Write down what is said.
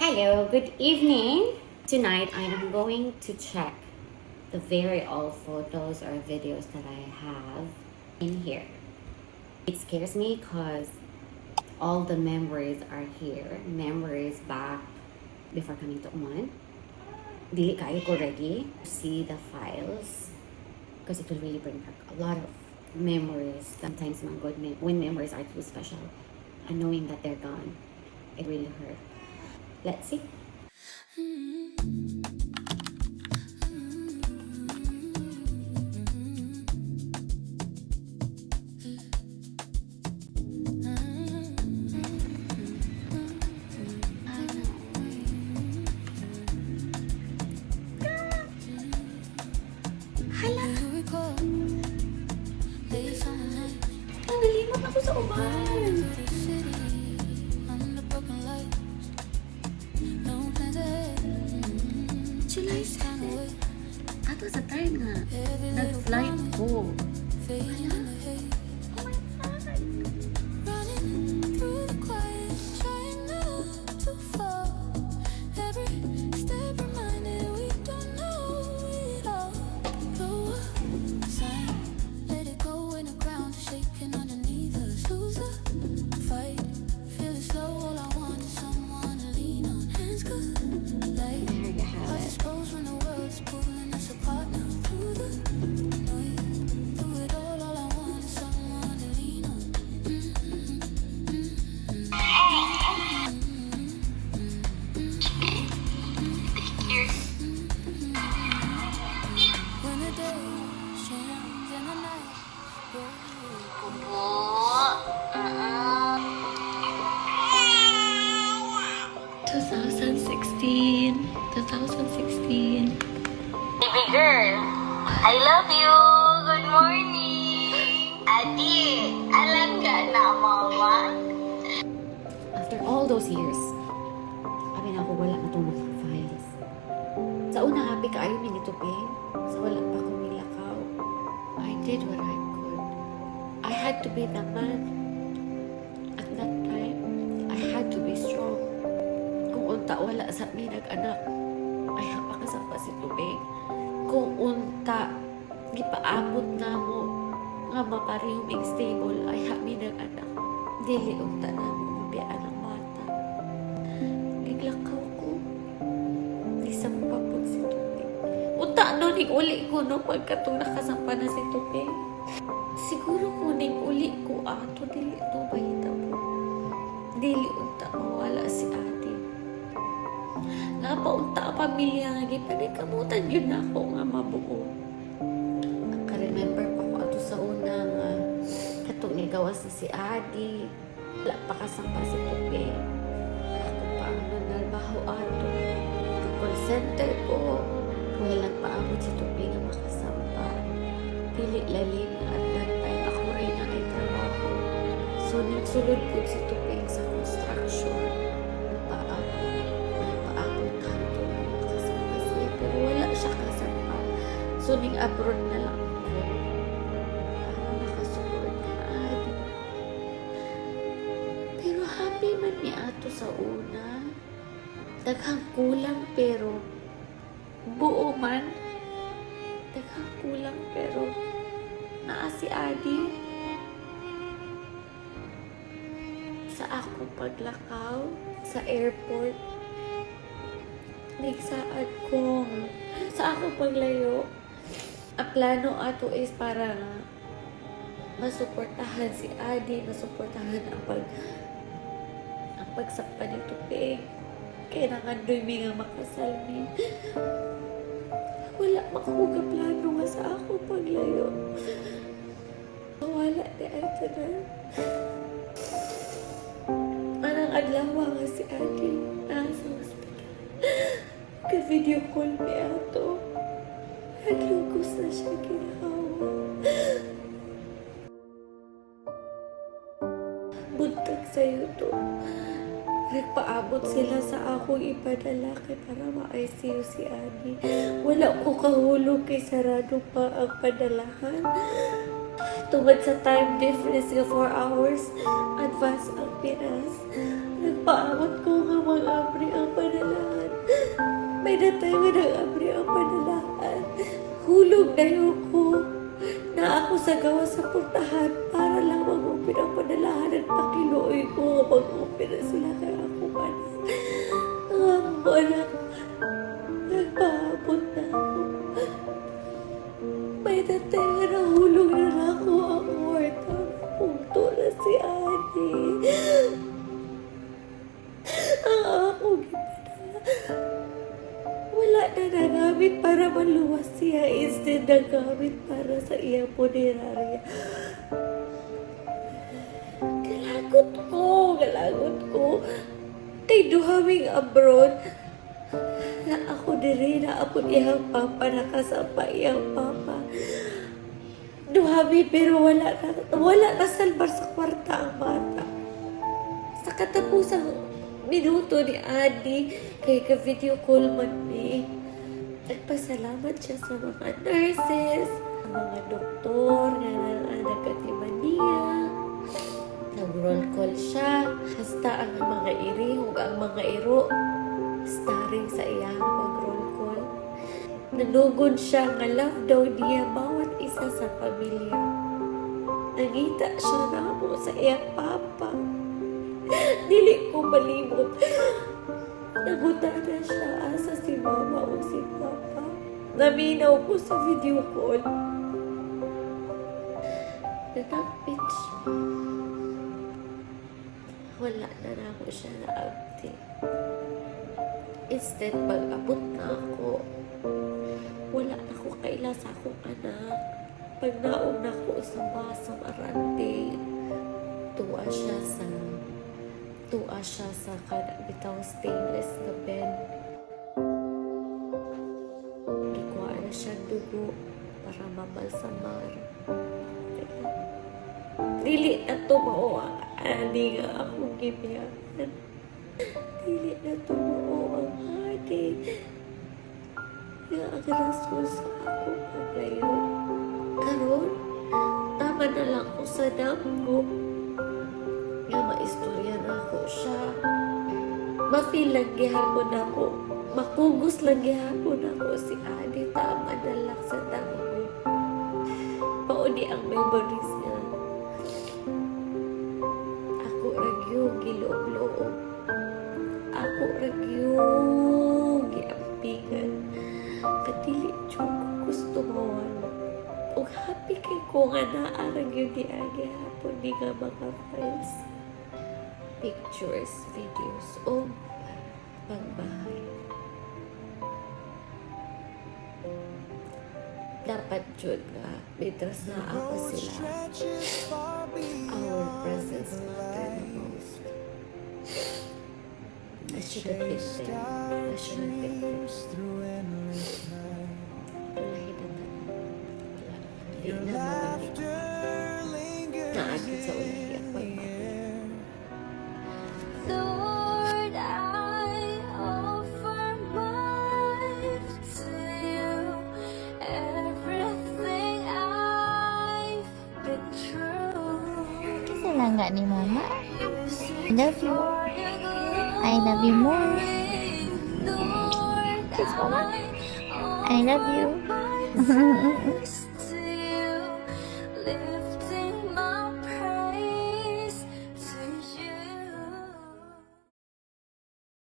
Hello, good evening. Tonight I am going to check the very old photos or videos that I have in here. It scares me because all the memories are here. Memories back before coming to Oman. Dili kayo ko ready to see the files because it will really bring back a lot of memories. Sometimes mga good when memories are too special and knowing that they're gone, it really hurt. Let's see. Hala! Nalimot ako sa uban. July 7. Ato sa time nga. Nag-flight ko. Hala? Oh my God. There you have it. Sixteen. Baby girl, I love you. Good morning. Adi, alam ka na, mama. After all those years, abi na ako wala na itong mga files. Sa una, happy ka ayaw minito, Peng. Sa wala pa akong nilakaw. I did what I could. I had to be the man. At that time, I had to be strong. Kung unta wala sa mi nag-anak, ay hapakasang pa si Tubig. Kung unta, gipaabot na mo nga maparihuming stable, ay hami nag-anak. Dili unta na mo mabiyaan ang bata. Naglakaw ko. Nisampa po si Tubig. Unta no, uli ko no, pagkatong nakasampa na si Tubig. Siguro kuning uli ko ato, dili ito mahita po. Dili unta mawala si ate. Napaunta ang pamilya nga gipanikamutan yun na ako nga mabuo. Naka-remember pa ko ato sa una nga katong nigawas na si Adi. Wala pa kasampa si Tupi. Ako pa ang nanarbaho ato. Call center ko. Wala paabot si Tupi nga makasampa. Pili lalim nga at that time ako rin ang ay trabaho. So nagsulod po si Tupi sa construction. Siya kasampa. So, ning abroad na lang ako. Para makasupport na Adi. Pero happy man ni ato sa una. Daghang kulang pero buo man. Daghang kulang pero naa si Adi. Sa ako paglakaw sa airport. Nagsaad kong sa ako paglayo, ang plano ato is para masuportahan si Adi, masuportahan ang pagsakpa ni Tupi. Kaya nangandoy mi nga makasal mi. Wala makuha plano nga sa ako paglayo. Wala di ato na. Anang adlaw nga si Adi nasa hospital. Ka-video call mi ato. Naglugos na siya ginawa. Buntag sa'yo to. Nagpaabot sila sa akong ipadala kay para ma-ICU si Adi. Wala ko kahulog kay sarado pa ang padalahan. Tungod sa time difference nga 4 hours, advance ang Pinas. Nagpaabot ko nga mag-abri ang padala. the time na nag-abri ang panalahan, hulog na yun ko na ako sa gawa sa puntahan para lang mag-upin ang panalahan at pakiluoy ko mag-upin na sila kay ako anak. Ang amo anak, nagpahabot na ako. May the time na nahulog na ako ang kwarto. Punto na si Ate. Ang ako gipadala. Wala na nagamit para maluwas siya. Instead nagamit para sa iyang punerarya. Galagot ko. Kay duhaming abroad. Na ako diri na apod iyang papa. Nakasapa iyang papa. Duhami pero wala na salbar sa kwarta ang bata. Sa katapusang minuto ni Adi, kay ka-video call man ni. Nagpasalamat siya sa mga nurses, sa mga doktor, nga nagkatiman niya. Nag-roll call siya. Hasta ang mga iri, ang mga iro. Starring sa iyang pag-roll call. Nanugod siya nga love daw niya bawat isa sa pamilya. Nangita siya na mo sa iyang papa. Dili ko malimot. Naguta na siya asa si mama o si papa. Naminaw ko sa video call. Nanakpit siya. Wala na ako siya na abdi. Instead, pag-abot na ako, wala na ako kaila sa akong anak. Pag naog na ako sa basang arante, tuwa siya sa bitaw stainless na bed. Ikuha na siya dugo para mabalsamar. Dili na tumao ang ani nga akong gibiyahan. Dili na tumao ang ani nga ang rason sa akong paglayo. Karon, tama na lang ko sa damgo nga maistorya na ako siya. Ma-feel lang gihapon ako. Makugos lang gihapon ako si Adi. Tama na lang sa damgo. Pauni ang memories niya. Ako ragyo giloob-loob. Ako ragyo giampingan. Kadili ko gusto mawala. Ug happy kay ko nga naarag yun di agi hapon di nga mga files, pictures, videos o pagbahay. Dapat jud nga mitras na ako sila. Our presence matter the most. I should have been there. I should have been there. Di na mawalik. Naagit sa ulahi ang pagmamahal. Lord, I offer my life to you. Everything I've been through. Kasi lang nga ni Mama. I love you. I love you more. Kiss Mama. I love you.